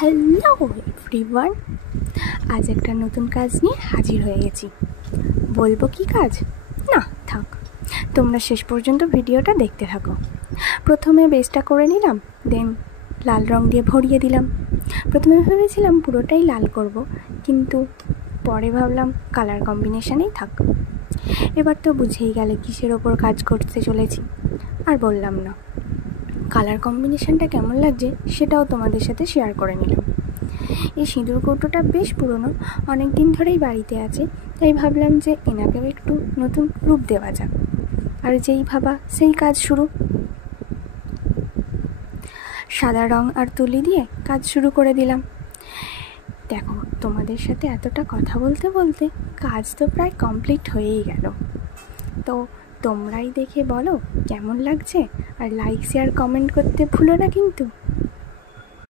Hello everyone, আজ একটা নতুন কাজ নিয়ে হাজির হয়ে গেছি। বলবো কি কাজ? না থাক, তোমরা শেষ পর্যন্ত ভিডিওটা দেখতে থাকো। প্রথমে বেসটা করে নিলাম, দেন লাল রং দিয়ে ভরিয়ে দিলাম। প্রথমে ভেবেছিলাম পুরোটাই লাল করব, কিন্তু পরে ভাবলাম কালার কম্বিনেশানেই থাক। এবার তো বুঝেই গেলে কিসের ওপর কাজ করতে চলেছি, আর বললাম না। কালার কম্বিনেশানটা কেমন লাগছে সেটাও তোমাদের সাথে শেয়ার করে নিলাম। এই সিঁদুর কৌটোটা বেশ পুরনো, অনেক দিন ধরেই বাড়িতে আছে, তাই ভাবলাম যে এনাকেও একটু নতুন রূপ দেওয়া যাক। আর যেই ভাবা সেই কাজ শুরু। সাদা রং আর তুলি দিয়ে কাজ শুরু করে দিলাম। দেখো, তোমাদের সাথে এতটা কথা বলতে বলতে কাজ তো প্রায় কমপ্লিট হয়েই গেল। তো তোমরাই দেখে বলো কেমন লাগছে, আর লাইক শেয়ার কমেন্ট করতে ভুলো না কিন্তু।